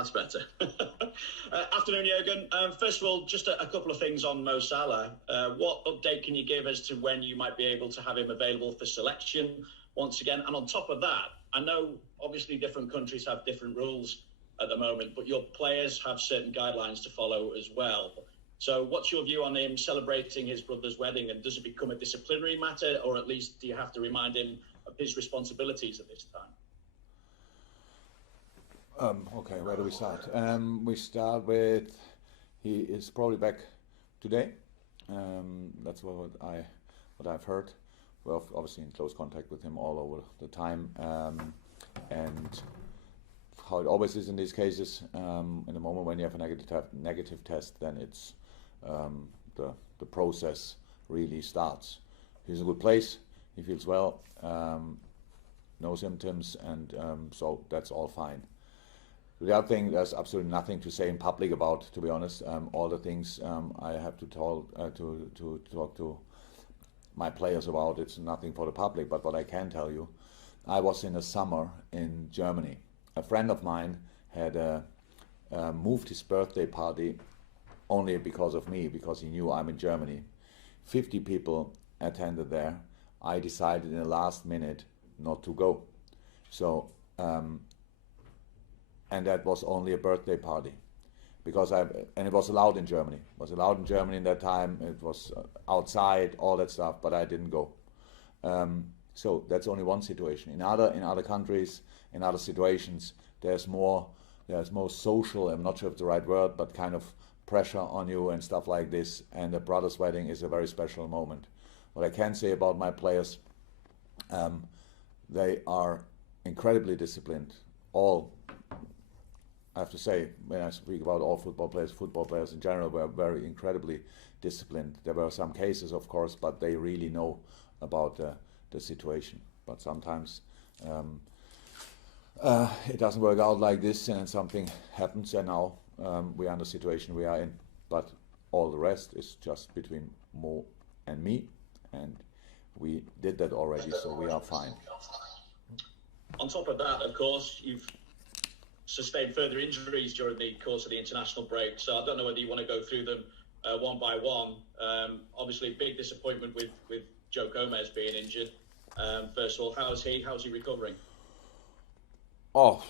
that's better. Afternoon, Jurgen. First of all, just a couple of things on Mo Salah. What update can you give as to when you might be able to have him available for selection once again? And on top of that, I know obviously different countries have different rules at the moment, but your players have certain guidelines to follow as well. So what's your view on him celebrating his brother's wedding, and does it become a disciplinary matter, or at least do you have to remind him of his responsibilities at this time? Okay, where do we start? We start with, he is probably back today. That's what I've heard. We're obviously in close contact with him all over the time, and how it always is in these cases. In the moment when you have a negative test, then it's the process really starts. He's in a good place. He feels well. No symptoms, and so that's all fine. The other thing, there's absolutely nothing to say in public about, to be honest. All the things I have to talk to my players about, it's nothing for the public. But what I can tell you, I was in the summer in Germany. A friend of mine had moved his birthday party only because of me, because he knew I'm in Germany. 50 people attended there. I decided in the last minute not to go. So. And that was only a birthday party, because and it was allowed in Germany. It was allowed in Germany in that time. It was outside, all that stuff, but I didn't go. So that's only one situation. In other countries, in other situations, there's more social. I'm not sure if it's the right word, but kind of pressure on you and stuff like this. And the brother's wedding is a very special moment. What I can say about my players, they are incredibly disciplined. All. I have to say, when I speak about all football players in general were very incredibly disciplined. There were some cases, of course, but they really know about the situation. But sometimes it doesn't work out like this, and something happens, and now we are in the situation we are in. But all the rest is just between Mo and me, and we did that already, so we are fine. On top of that, of course, you've sustained further injuries during the course of the international break, so I don't know whether you want to go through them one by one. Obviously, big disappointment with Joe Gomez being injured. First of all, how's he recovering? Oh,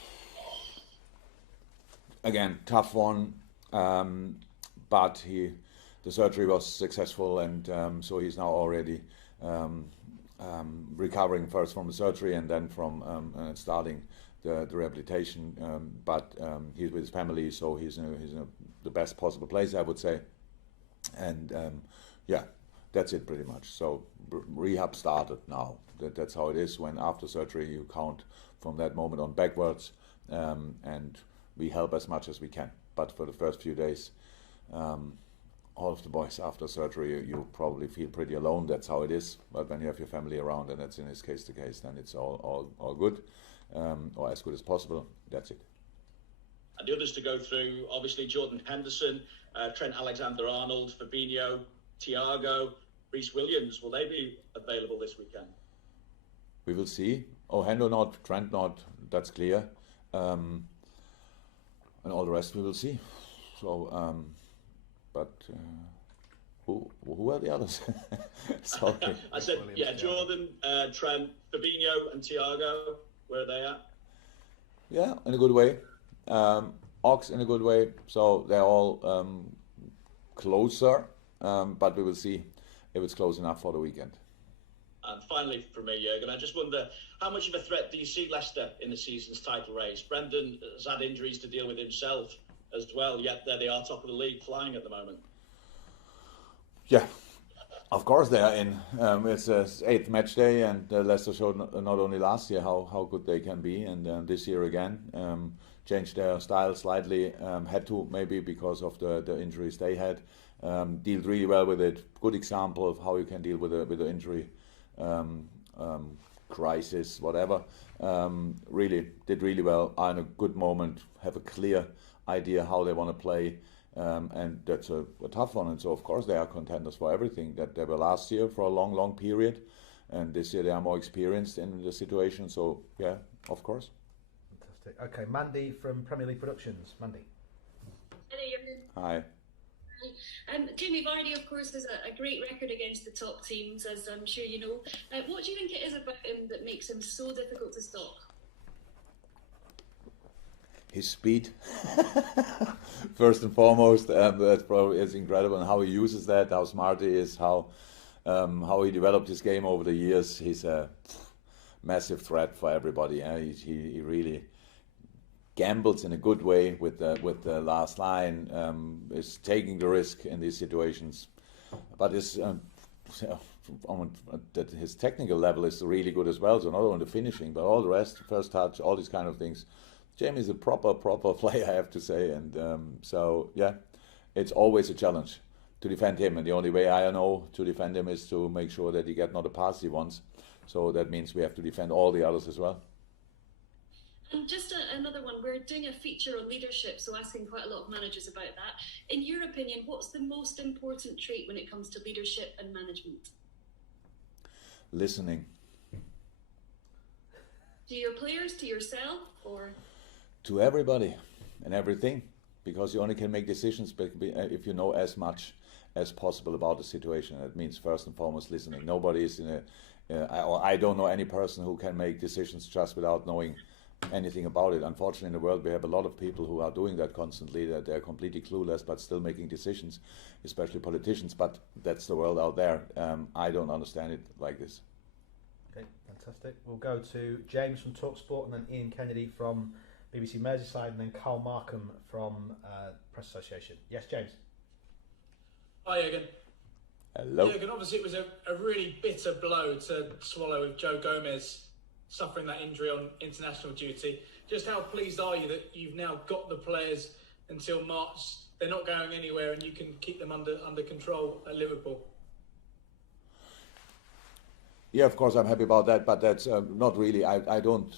again, tough one, but the surgery was successful, and so he's now already recovering first from the surgery and then from starting the rehabilitation, but he's with his family, so he's in the best possible place, I would say. And yeah, that's it pretty much. So rehab started now. That's how it is. When after surgery you count from that moment on backwards, and we help as much as we can. But for the first few days, all of the boys after surgery, you probably feel pretty alone. That's how it is. But when you have your family around, and that's in this case the case, then it's all good. Or as good as possible. That's it. And the others to go through, obviously Jordan Henderson, Trent Alexander-Arnold, Fabinho, Thiago, Reece Williams. Will they be available this weekend? We will see. Oh, Hendo not, Trent not. That's clear. And all the rest we will see. So, but who are the others? Sorry. I said, yeah, Jordan, Trent, Fabinho, and Thiago. Where are they at? Yeah, in a good way. Ox in a good way. So they're all closer, but we will see if it's close enough for the weekend. And finally, for me, Jurgen, I just wonder, how much of a threat do you see Leicester in the season's title race? Brendan has had injuries to deal with himself as well, yet there they are, top of the league, flying at the moment. Yeah. Of course they are in. It's the 8th match day, and Leicester showed not only last year how good they can be, and this year again changed their style slightly. Had to, maybe because of the injuries they had. Dealt really well with it. Good example of how you can deal with the injury crisis, whatever. Really did really well. Are in a good moment. Have a clear idea how they want to play. And that's a tough one, and so of course they are contenders for everything that they were last year for a long period, and this year they are more experienced in the situation, so yeah, of course. Fantastic. Okay, Mandy from Premier League Productions. Mandy. Hello, Jurgen. Hi. Jamie Vardy, of course, has a great record against the top teams, as I'm sure you know. What do you think it is about him that makes him so difficult to stop? His speed, first and foremost, that's probably is incredible, and how he uses that, how smart he is, how he developed his game over the years. He's a massive threat for everybody. He really gambles in a good way with the last line, is taking the risk in these situations, but that his technical level is really good as well. So not only the finishing, but all the rest, first touch, all these kind of things. Jamie's a proper player, I have to say, and so yeah, it's always a challenge to defend him, and the only way I know to defend him is to make sure that he get not a pass he wants. So that means we have to defend all the others as well. And just another one, we're doing a feature on leadership, so asking quite a lot of managers about that. In your opinion, what's the most important trait when it comes to leadership and management? Listening. To your players, to yourself, or? To everybody and everything, because you only can make decisions if you know as much as possible about the situation. That means first and foremost listening. Nobody is I don't know any person who can make decisions just without knowing anything about it. Unfortunately, in the world we have a lot of people who are doing that constantly, that they're completely clueless but still making decisions, especially politicians, but that's the world out there. I don't understand it like this. Okay, fantastic. We'll go to James from TalkSport, and then Ian Kennedy from BBC Merseyside, and then Carl Markham from Press Association. Yes, James. Hi, Jurgen. Hello. Jurgen, obviously it was a really bitter blow to swallow with Joe Gomez suffering that injury on international duty. Just how pleased are you that you've now got the players until March? They're not going anywhere, and you can keep them under control at Liverpool. Yeah, of course I'm happy about that, but that's not really. I don't.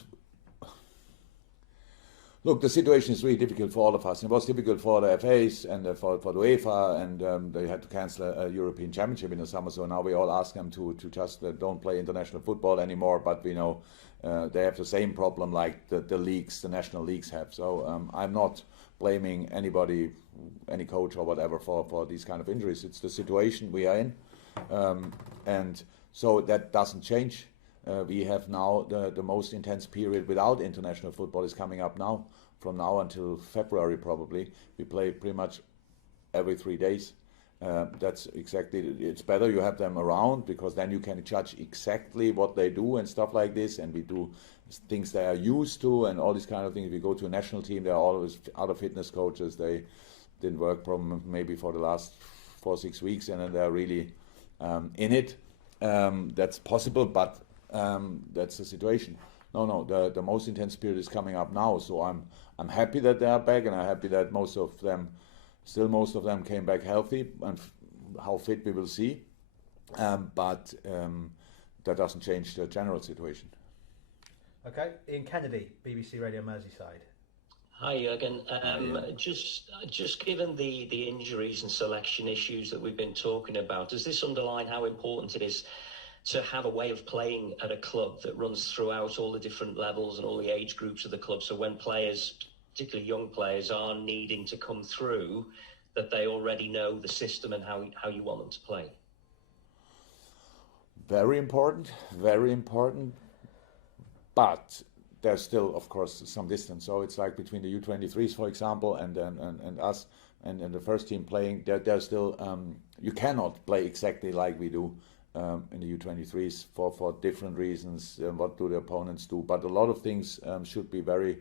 Look, the situation is really difficult for all of us. It was difficult for the FAs and for the UEFA, and they had to cancel a European Championship in the summer. So now we all ask them to just don't play international football anymore. But we know they have the same problem like the leagues, the national leagues have. So I'm not blaming anybody, any coach or whatever for these kind of injuries. It's the situation we are in, and so that doesn't change. We have now the most intense period without international football is coming up now. From now until February probably. We play pretty much every 3 days. That's exactly, it's better you have them around, because then you can judge exactly what they do and stuff like this, and we do things they are used to and all these kind of things. We go to a national team, there are always other fitness coaches. They didn't work maybe for the last 4 or 6 weeks, and then they're really in it. That's possible, but that's the situation. No, the most intense period is coming up now, so I'm happy that they are back, and I'm happy that most of them came back healthy, and how fit we will see. But that doesn't change the general situation. Okay, Ian Kennedy, BBC Radio Merseyside. Hi, Jurgen. Just given the injuries and selection issues that we've been talking about, does this underline how important it is to have a way of playing at a club that runs throughout all the different levels and all the age groups of the club? So when players, particularly young players, are needing to come through, that they already know the system and how you want them to play? Very important. But there's still, of course, some distance. So it's like between the U23s, for example, and us, and the first team playing. There's still you cannot play exactly like we do in the U23s for different reasons. What do the opponents do? But a lot of things should be very,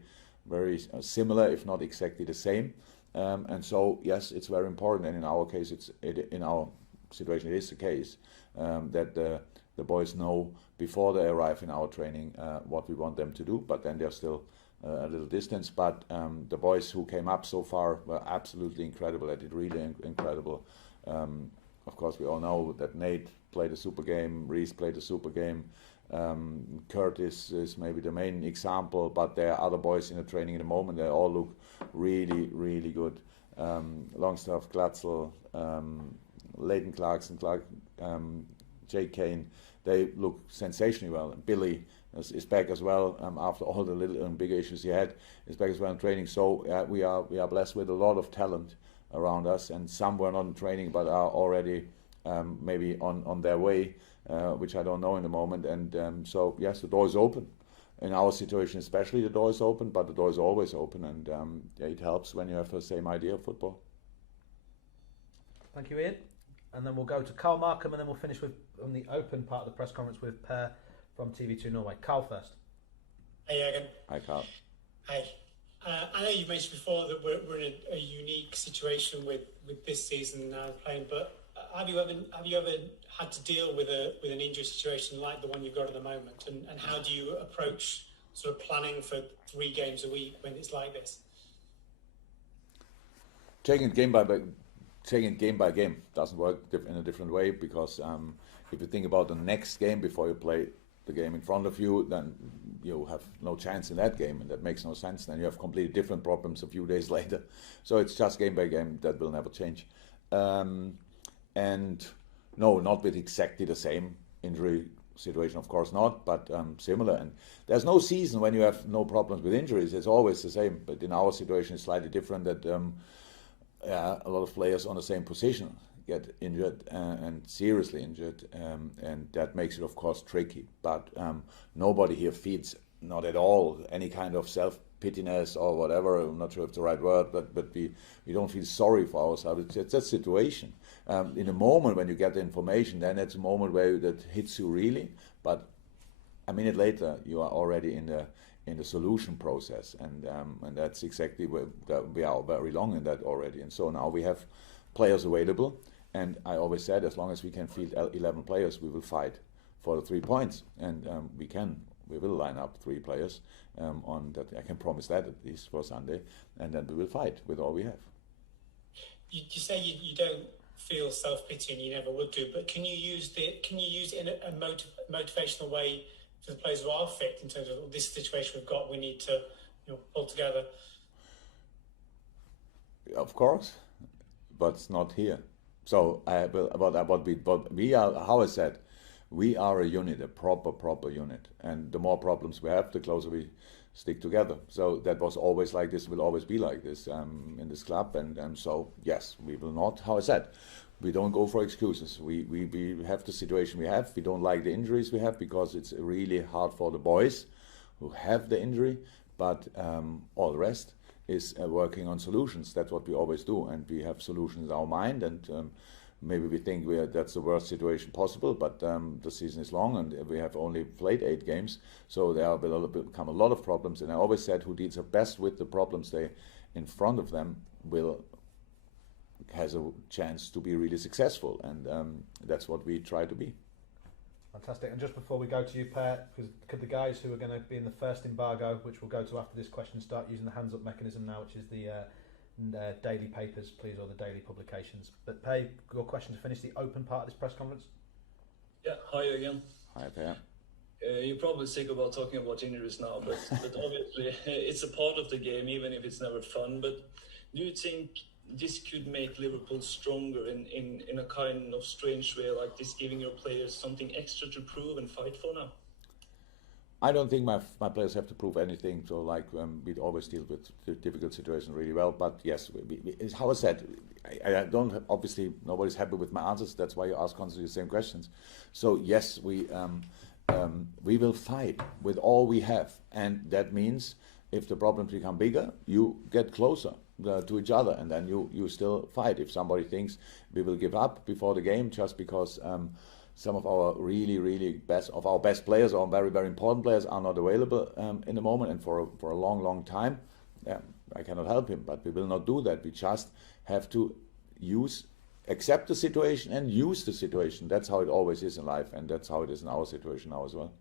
very similar, if not exactly the same. And so, yes, it's very important. And in our case, in our situation, it is the case that the boys know before they arrive in our training what we want them to do. But then there's still a little distance. But the boys who came up so far were absolutely incredible. They did really incredible. Of course, we all know that Nate played a super game, Reece played a super game, Curtis is maybe the main example, but there are other boys in the training at the moment. They all look really, really good. Longstaff, Glatzel, Leighton Clarkson, Jake Kane, they look sensationally well. Billy is back as well after all the little and big issues he had. Is back as well in training. So we are blessed with a lot of talent around us, and some were not in training but are already maybe on their way, which I don't know in the moment. And so yes, the door is open. In our situation especially, the door is open, but the door is always open, and it helps when you have the same idea of football. Thank you, Ian. And then we'll go to Carl Markham, and then we'll finish with on the open part of the press conference with Per from TV2 Norway. Carl first. Hey, Jurgen. Hi, Carl. Hi. I know you've mentioned before that we're in a unique situation with this season now playing, but have you ever had to deal with an injury situation like the one you've got at the moment? And how do you approach sort of planning for 3 games a week when it's like this? Taking it game by game doesn't work in a different way, because if you think about the next game before you play the game in front of you, then you have no chance in that game, and that makes no sense. Then you have completely different problems a few days later. So it's just game by game. That will never change. And no, not with exactly the same injury situation, of course not, but similar. And there's no season when you have no problems with injuries. It's always the same. But in our situation, it's slightly different, that a lot of players on the same position get injured and seriously injured, and that makes it, of course, tricky. But nobody here feels, not at all, any kind of self-pityness or whatever. I'm not sure if it's the right word, but we don't feel sorry for ourselves. It's a situation. In a moment when you get the information, then it's a moment where that hits you really. But a minute later, you are already in the solution process, and that's exactly where we are very long in that already. And so now we have players available, and I always said, as long as we can field 11 players, we will fight for the 3 points, and we will line up 3 players on that. I can promise that, at least for Sunday, and then we will fight with all we have. You say you don't feel self-pity, and you never would do, but can you use it in a motivational way for the players who are fit, in terms of this situation we've got, we need to pull together? Of course, but it's not here. So what we are, how I said, we are a unit, a proper unit, and the more problems we have, the closer we stick together. So that was always like this, will always be like this in this club, and so yes, we will not, how I said, we don't go for excuses. We have the situation we have. We don't like the injuries we have, because it's really hard for the boys who have the injury, but all the rest is working on solutions. That's what we always do, and we have solutions in our mind, and maybe we think that's the worst situation possible, but the season is long, and we have only played 8 games, so there will become a lot of problems. And I always said, who deals best with the problems they in front of them has a chance to be really successful, and that's what we try to be. Fantastic. And just before we go to you, Per, because could the guys who are going to be in the first embargo, which we'll go to after this question, start using the hands up mechanism now, which is the daily papers, please, or the daily publications. But Per, your question to finish the open part of this press conference. Yeah, hi again. Hi, Per. You're probably sick about talking about injuries now, but obviously it's a part of the game, even if it's never fun. But do you think this could make Liverpool stronger in a kind of strange way, like this, giving your players something extra to prove and fight for now? I don't think my players have to prove anything. So we always deal with the difficult situations really well. But yes, it's how I said, I don't, obviously nobody's happy with my answers. That's why you ask constantly the same questions. So yes, we will fight with all we have, and that means if the problems become bigger, you get closer to each other, and then you still fight. If somebody thinks we will give up before the game just because some of our really best players or very important players are not available in the moment and for a long time, I cannot help him, but we will not do that. We just have to accept the situation and use the situation. That's how it always is in life, and that's how it is in our situation now as well.